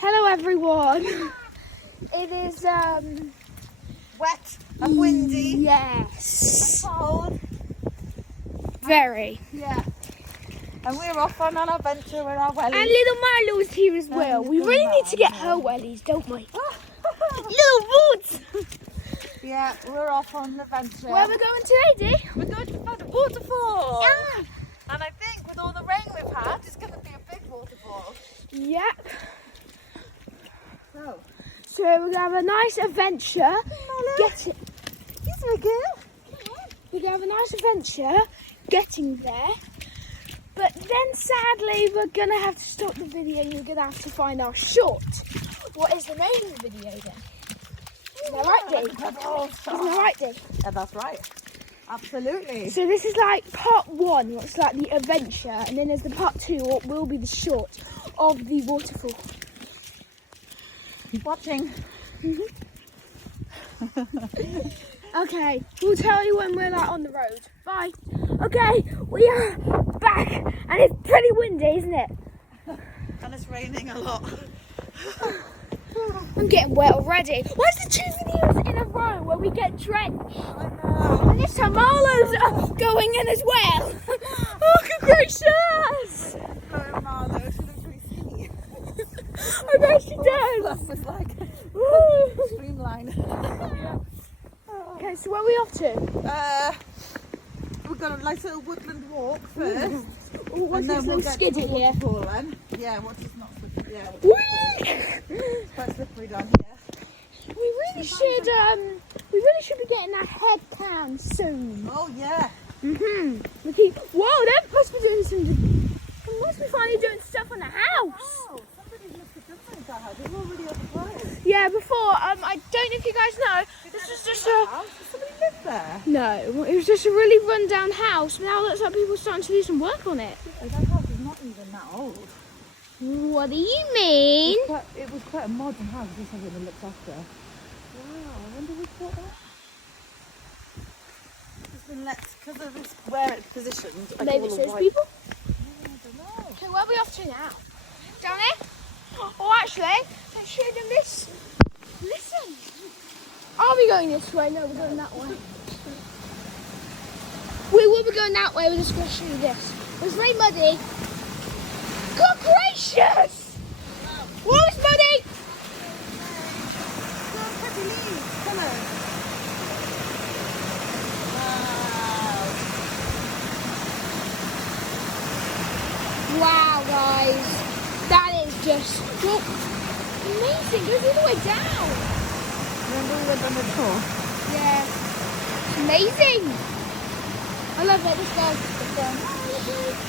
Hello everyone. It is wet and windy. Yes. And cold. Very. Yeah. And we're off on an adventure with our wellies. And little Milo's here as well. We really need to get her wellies, don't we? Little boots. Yeah, we're off on an adventure. Where are we going today, Dee? We're going to find a waterfall. Ah. And I think with all the rain we've had, it's going to be a big waterfall. Yep. So we're going to have a nice adventure. Yes, we go. We're going to have a nice adventure getting there. But then sadly, we're going to have to stop the video and you're going to have to find our short. What is the name of the video then? Isn't that right, Dee? Isn't that right, Dee? Yeah, that's right. Absolutely. So this is like part one, it's like the adventure, and then there's the part two, what will be the short of the waterfall. Keep watching. Okay, we'll tell you when we're like on the road. Bye. Okay, we are back, and it's pretty windy, isn't it? And it's raining a lot. I'm getting wet already. Why is there 2 videos in a row where we get drenched? I know. And this time Marlo's going in as well. Oh, good gracious! Hello, Marlo. She looks really skinny. I bet she does. Fluff is like streamlined. Okay, so where are we off to? We've got a nice little woodland walk first. Oh, what's and then this we'll little get skid to the here? waterfall then. Yeah, what's this not slippery? Yeah, Whee! it's quite slippery down here. We really should be getting our head cam soon. Oh yeah. Whoa, they must be doing some. They must be finally doing stuff on the house. Wow, somebody must have done something to that house. It's already overgrown. Yeah, before I don't know if you guys know, this was just a. Does somebody live there? No, it was just a really run-down house. Now it looks like people are starting to do some work on it. That house is not even that old. What do you mean? It was quite a modern house. Just having a look after. Wow, I wonder who bought that. It's been let because of this, where it's positioned. Like Maybe all it's the those white- people. I don't know. Okay, where are we off to now? Down here? Oh, actually, let's show them this. Listen. Are we going this way? No, we're going that way. We will be going that way. We're just going to show you this. It's very muddy. Good gracious! Whoa, it's muddy! Wow, guys. That is just amazing. It goes all the way down. Remember we went on the tour? Yeah. It's amazing. I love it. Let's go.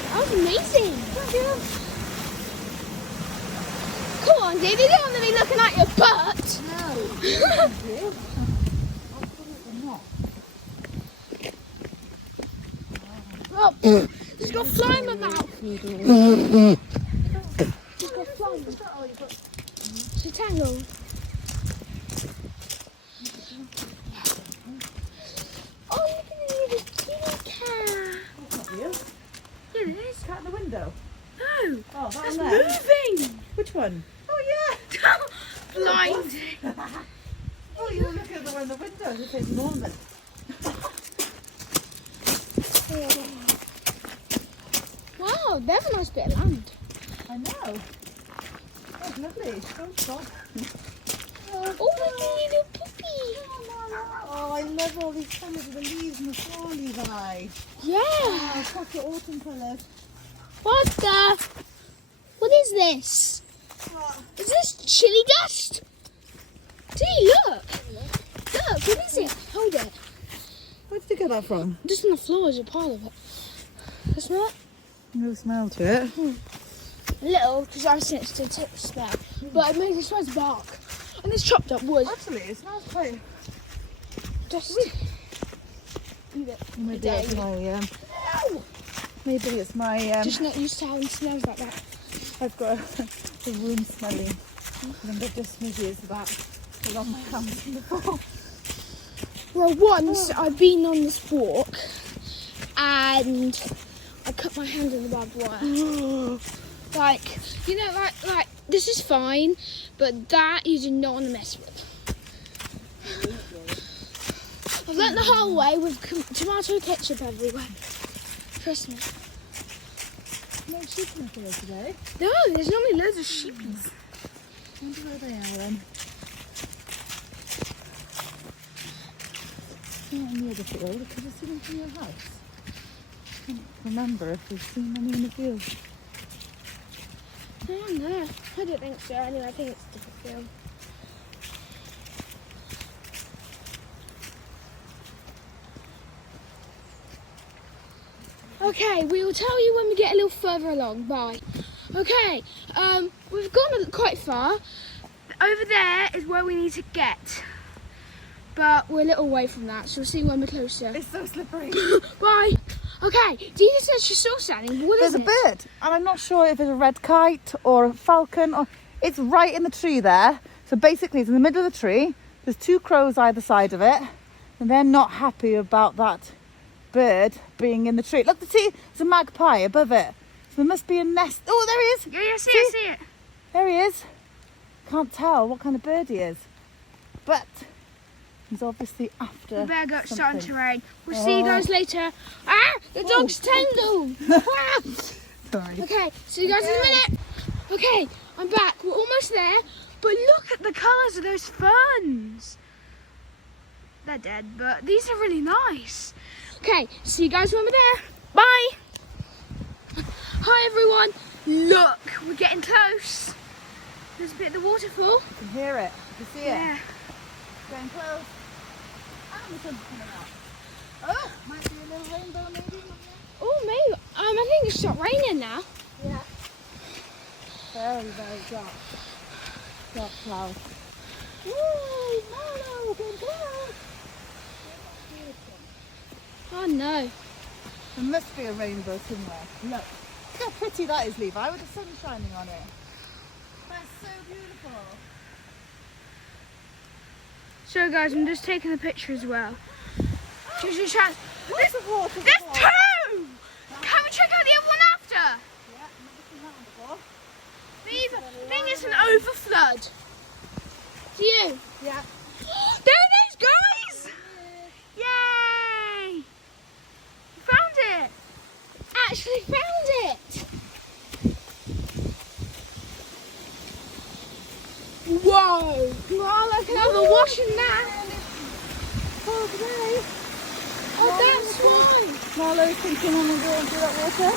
That was amazing. Come on, Dee. You don't want to be looking at your butt. No. Oh, she's got fly in my mouth. She's got fly in my mouth. She's tangled. Oh, look at the little kitty cat. That's not real. Yeah, it is. Cat in the window. No, Oh, that that's one there. moving. Which one? Oh yeah. Blind. Oh, you were looking at the one in the window. It says an ornament. Wow, there's a nice bit of land. I know. That's lovely. So soft. Oh, look at the little puppy. Oh, I love all these colours of the leaves and the floor, Levi. Yeah. Oh, such an autumn colours. What is this? Is this chili dust? Dee, look. Look, what is it? Hold it. Where did you get that from? Just on the floor is a pile of it. Smell it? No smell to it. A little, because I sensitive to smell. But it makes it smells bark. And it's chopped up wood. Actually, it smells quite... Dusty. Maybe it's my... No! Maybe it's my... Just not used to how it smells like that. I've got the room smelling. And it just maybe it's that along my hands before. Well, once I've been on this walk and I cut my hand in the barbed wire. Like, you know, like this is fine, but that you do not want to mess with. I've learnt the whole way with tomato ketchup everywhere. Trust me. No sheep in the field today. No, there's normally loads of sheepies. I wonder where they are then. Not in the other field. Could you see them from your house? I can't remember if we've seen any in the field. I don't know. I don't think so. Anyway, I think it's a different field. Okay, we will tell you when we get a little further along. Bye. Okay, we've gone quite far. Over there is where we need to get. But we're a little way from that, so we'll see when we're closer. It's so slippery. Bye. Okay, Dee says she's still standing. What is There's it? a bird, and I'm not sure if it's a red kite or a falcon. Or it's right in the tree there. So basically, it's in the middle of the tree. There's two crows either side of it, and they're not happy about that bird being in the tree. Look, there's a magpie above it. So there must be a nest. Oh, there he is. Yeah, I see it. There he is. Can't tell what kind of bird he is, but he's obviously after. We better go. It's starting to something. rain. We'll see you guys later. Ah, the dog's tangled. Ah. Sorry. Okay, see you guys in a minute. Okay, I'm back. We're almost there. But look at the colours of those ferns. They're dead, but these are really nice. Okay, see you guys when we're there. Bye. Hi everyone. Look, we're getting close. There's a bit of the waterfall. You can hear it. You see it. Yeah. Getting close. And the sun's coming out. Oh, might be a little rainbow maybe. Oh, maybe. I think it's stopped raining now. Yeah. Very, very dark. Dark clouds. Woo! Marlow, getting close. Oh no. There must be a rainbow somewhere. Look. Look how pretty that is, Levi, with the sun shining on it. That's so beautiful. So guys, I'm just taking a picture as well. There's a chance. There's a waterfall. There's two! Can we check out the other one after? Yeah, never seen that one before. I think it's an overflood. Do you? Yeah. There it is, guys! Yay! We found it! Actually found it! Whoa! Wow, look at the washing that! Oh, today. Oh, that's why! Marlo's thinking I'm going to go into that water.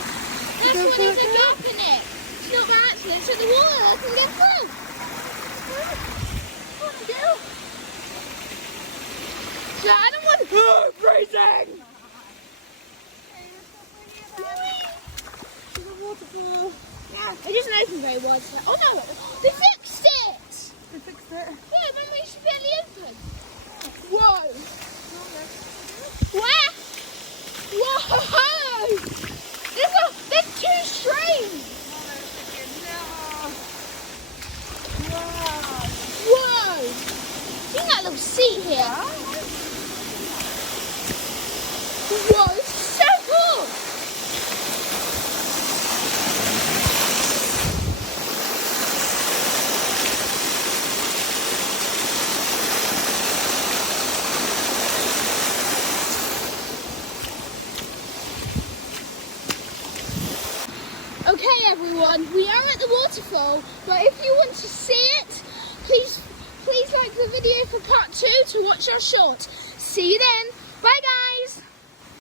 That's when there's a gap in it. It's not by accident, so the water can get through. What to do? So I don't want to freezing! There's a waterfall. Yeah, it doesn't open very wide. So. Oh no, they fixed it! They fixed it. Yeah, remember it should barely open. Whoa! Where? Whoa! There's two streams! Whoa! See that little seat here? Whoa, this is so cool! Okay everyone, we are at the waterfall, but if you want to see it, please like the video for part 2 to watch our short. See you then!